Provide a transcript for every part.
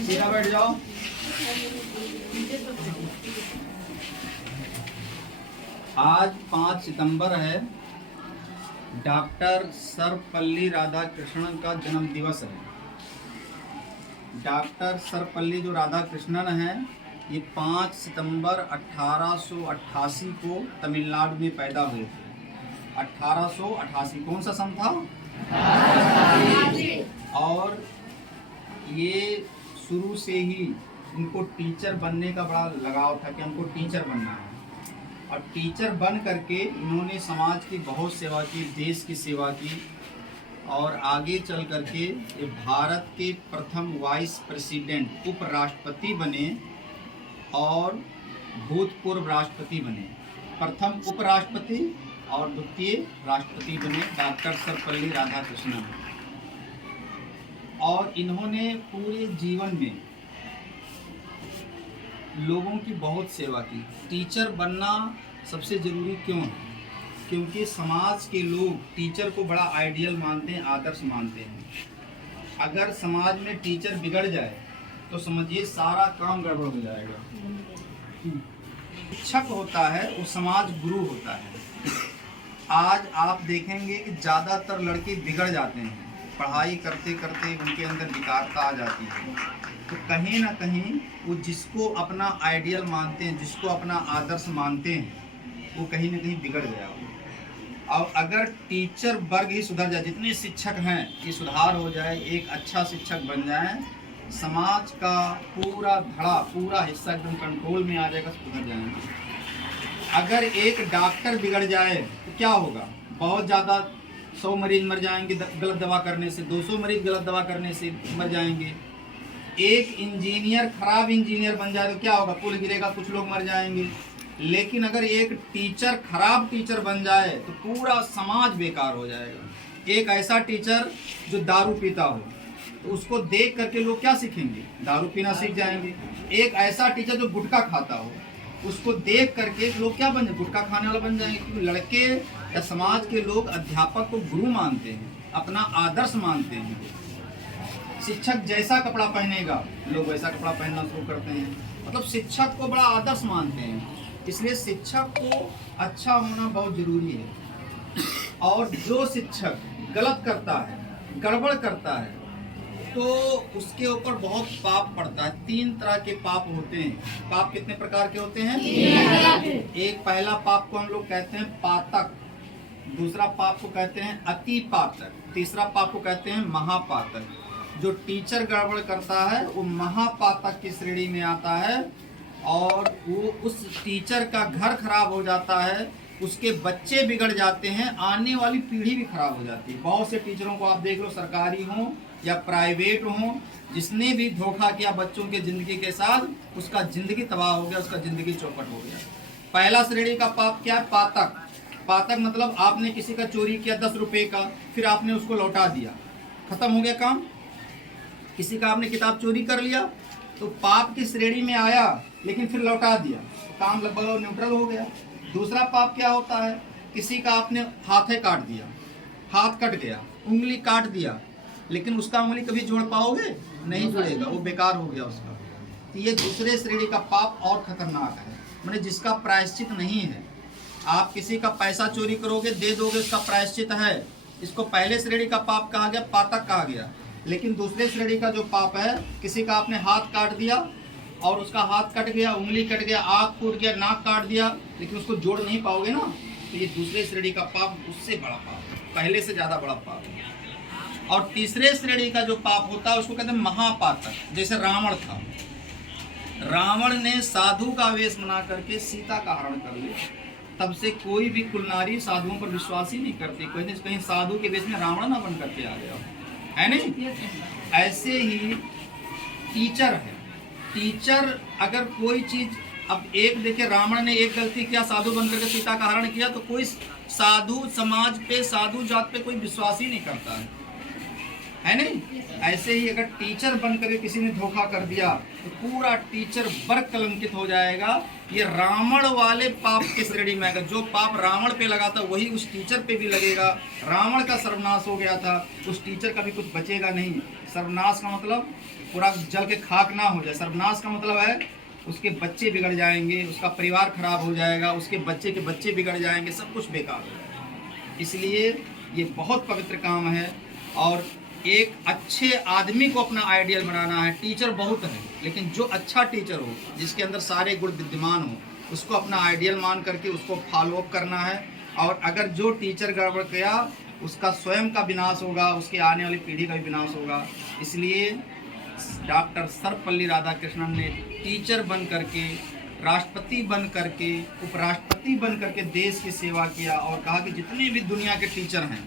सीधा बैठ जाओ। आज 5 सितंबर है, डॉक्टर सर्वपल्ली राधाकृष्णन का जन्म दिवस है। डॉक्टर सर्वपल्ली जो राधाकृष्णन है, ये 5 सितंबर 1888 को तमिलनाडु में पैदा हुए थे। 1888 कौन सा सन था? और ये शुरू से ही इनको टीचर बनने का बड़ा लगाव था कि हमको टीचर बनना है। और टीचर बन करके इन्होंने समाज की बहुत सेवा की, देश की सेवा की, और आगे चल करके ये भारत के प्रथम वाइस प्रेसिडेंट उपराष्ट्रपति बने और भूतपूर्व राष्ट्रपति बने। प्रथम उपराष्ट्रपति और द्वितीय राष्ट्रपति बने डॉक्टर सर्वपल्ली राधाकृष्णन। और इन्होंने पूरे जीवन में लोगों की बहुत सेवा की। टीचर बनना सबसे ज़रूरी क्यों है? क्योंकि समाज के लोग टीचर को बड़ा आइडियल मानते हैं, आदर्श मानते हैं। अगर समाज में टीचर बिगड़ जाए तो समझिए सारा काम गड़बड़ हो जाएगा। शिक्षक होता है वो समाज गुरु होता है। आज आप देखेंगे कि ज़्यादातर लड़के बिगड़ जाते हैं, पढ़ाई करते करते उनके अंदर विकारता आ जाती है। तो कहीं ना कहीं वो जिसको अपना आइडियल मानते हैं, जिसको अपना आदर्श मानते हैं, वो कहीं ना कहीं बिगड़ गया। और अगर टीचर वर्ग ही सुधर जाए, जितने शिक्षक हैं ये सुधार हो जाए, एक अच्छा शिक्षक बन जाए, समाज का पूरा धड़ा, पूरा हिस्सा एकदम कंट्रोल में आ जाएगा, सुधर जाएंगे। अगर एक डॉक्टर बिगड़ जाए तो क्या होगा? बहुत ज़्यादा 100 मरीज मर जाएंगे गलत दवा करने से, 200 मरीज गलत दवा करने से मर जाएंगे। एक इंजीनियर खराब इंजीनियर बन जाए तो क्या होगा? पुल गिरेगा, कुछ लोग मर जाएंगे। लेकिन अगर एक टीचर खराब टीचर बन जाए तो पूरा समाज बेकार हो जाएगा। एक ऐसा टीचर जो दारू पीता हो तो उसको देख करके लोग क्या सीखेंगे? दारू पीना सीख जाएंगे। एक ऐसा टीचर जो गुटखा खाता हो, उसको देख करके लोग क्या बन जाए? गुटखा खाने वाला बन जाएंगे। क्योंकि लड़के या समाज के लोग अध्यापक को गुरु मानते हैं, अपना आदर्श मानते हैं। शिक्षक जैसा कपड़ा पहनेगा लोग वैसा कपड़ा पहनना शुरू करते हैं। मतलब शिक्षक को बड़ा आदर्श मानते हैं। इसलिए शिक्षक को अच्छा होना बहुत जरूरी है। और जो शिक्षक गलत करता है, गड़बड़ करता है, तो उसके ऊपर बहुत पाप पड़ता है। 3 तरह के पाप होते हैं। पाप कितने प्रकार के होते हैं? एक पहला पाप को हम लोग कहते हैं पातक, दूसरा पाप को कहते हैं अति पातक, तीसरा पाप को कहते हैं महापातक। जो टीचर गड़बड़ करता है वो महापातक की श्रेणी में आता है, और वो उस टीचर का घर खराब हो जाता है, उसके बच्चे बिगड़ जाते हैं, आने वाली पीढ़ी भी खराब हो जाती है। बहुत से टीचरों को आप देख लो, सरकारी हों या प्राइवेट हों, जिसने भी धोखा किया बच्चों के ज़िंदगी के साथ, उसका ज़िंदगी तबाह हो गया, उसका ज़िंदगी चौपट हो गया। पहला श्रेणी का पाप क्या है? पातक। पातक मतलब आपने किसी का चोरी किया 10 रुपये का, फिर आपने उसको लौटा दिया, खत्म हो गया काम। किसी का आपने किताब चोरी कर लिया तो पाप की श्रेणी में आया, लेकिन फिर लौटा दिया, काम लगभग न्यूट्रल हो गया। दूसरा पाप क्या होता है? किसी का आपने हाथ काट दिया, हाथ कट गया, उंगली काट दिया, लेकिन उसका उंगली कभी जोड़ पाओगे? नहीं जुड़ेगा, वो बेकार हो गया उसका। तो ये दूसरे श्रेणी का पाप और खतरनाक है, मैंने जिसका प्रायश्चित नहीं है। आप किसी का पैसा चोरी करोगे, दे दोगे, उसका प्रायश्चित है। इसको पहले श्रेणी का पाप कहा गया, पातक कहा गया। लेकिन दूसरे श्रेणी का जो पाप है, किसी का आपने हाथ काट दिया और उसका हाथ कट गया, उंगली कट गया, आँख फूट गया, नाक काट दिया, लेकिन उसको जोड़ नहीं पाओगे ना, तो ये दूसरे श्रेणी का पाप उससे बड़ा पाप है, पहले से ज़्यादा बड़ा पाप है। और तीसरे श्रेणी का जो पाप होता है उसको कहते हैं महापातक। जैसे रावण था, रावण ने साधु का वेश बना करके सीता का हरण कर लिया। तब से कोई भी कुलनारी साधुओं पर विश्वास ही नहीं करती। कहीं साधु के वेश में रावण ना बन करके आ गया है नहीं। ऐसे ही टीचर है। टीचर अगर कोई चीज, अब एक देखिए, रावण ने एक गलती किया, साधु बनकर के सीता का हरण किया, तो कोई साधु समाज पे, साधु जात पे कोई विश्वास ही नहीं करता है। है नहीं। ऐसे ही अगर टीचर बनकर किसी ने धोखा कर दिया तो पूरा टीचर वर्ग कलंकित हो जाएगा। ये रावण वाले पाप की श्रेणी में आएगा। जो पाप रावण पे लगा था वही उस टीचर पे भी लगेगा। रावण का सर्वनाश हो गया था, उस टीचर का भी कुछ बचेगा नहीं। सर्वनाश का मतलब पूरा जल के खाक ना हो जाए। सर्वनाश का मतलब है उसके बच्चे बिगड़ जाएंगे, उसका परिवार खराब हो जाएगा, उसके बच्चे के बच्चे बिगड़ जाएंगे, सब कुछ बेकार हो जाएगा। इसलिए ये बहुत पवित्र काम है। और एक अच्छे आदमी को अपना आइडियल बनाना है। टीचर बहुत है, लेकिन जो अच्छा टीचर हो, जिसके अंदर सारे गुण विद्यमान हो, उसको अपना आइडियल मान करके उसको फॉलोअप करना है। और अगर जो टीचर गड़बड़ किया, उसका स्वयं का विनाश होगा, उसके आने वाली पीढ़ी का भी विनाश होगा। इसलिए डॉक्टर सर्वपल्ली राधाकृष्णन ने टीचर बन करके, राष्ट्रपति बन करके, उपराष्ट्रपति बन करके देश की सेवा किया और कहा कि जितने भी दुनिया के टीचर हैं,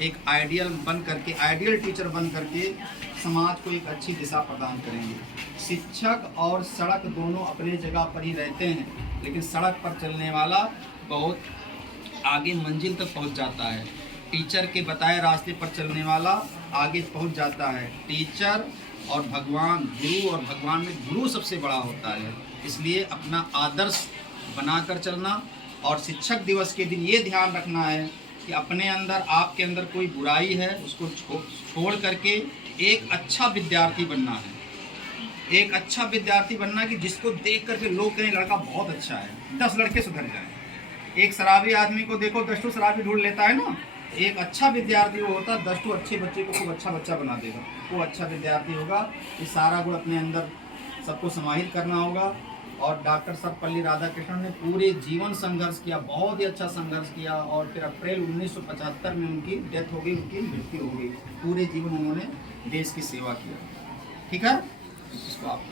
एक आइडियल बन करके, आइडियल टीचर बन करके समाज को एक अच्छी दिशा प्रदान करेंगे। शिक्षक और सड़क दोनों अपने जगह पर ही रहते हैं, लेकिन सड़क पर चलने वाला बहुत आगे मंजिल तक पहुंच जाता है। टीचर के बताए रास्ते पर चलने वाला आगे पहुंच जाता है। टीचर और भगवान, गुरु और भगवान में गुरु सबसे बड़ा होता है। इसलिए अपना आदर्श बनाकर चलना। और शिक्षक दिवस के दिन ये ध्यान रखना है कि अपने अंदर, आपके अंदर कोई बुराई है उसको छोड़ करके एक अच्छा विद्यार्थी बनना है। एक अच्छा विद्यार्थी बनना कि जिसको देख करके लोग कहें लड़का बहुत अच्छा है, 10 लड़के सुधर जाएं। एक शराबी आदमी को देखो 10 शराबी ढूंढ लेता है ना। एक अच्छा विद्यार्थी वो होता है 10 अच्छे बच्चे को खूब अच्छा बच्चा बना देगा, वो अच्छा विद्यार्थी होगा। ये सारा गुण अपने अंदर सबको समाहित करना होगा। और डॉक्टर सर्वपल्ली राधाकृष्णन ने पूरे जीवन संघर्ष किया, बहुत ही अच्छा संघर्ष किया। और फिर अप्रैल 1975 में उनकी डेथ हो गई, उनकी मृत्यु हो गई। पूरे जीवन उन्होंने देश की सेवा किया। ठीक है, इसको आप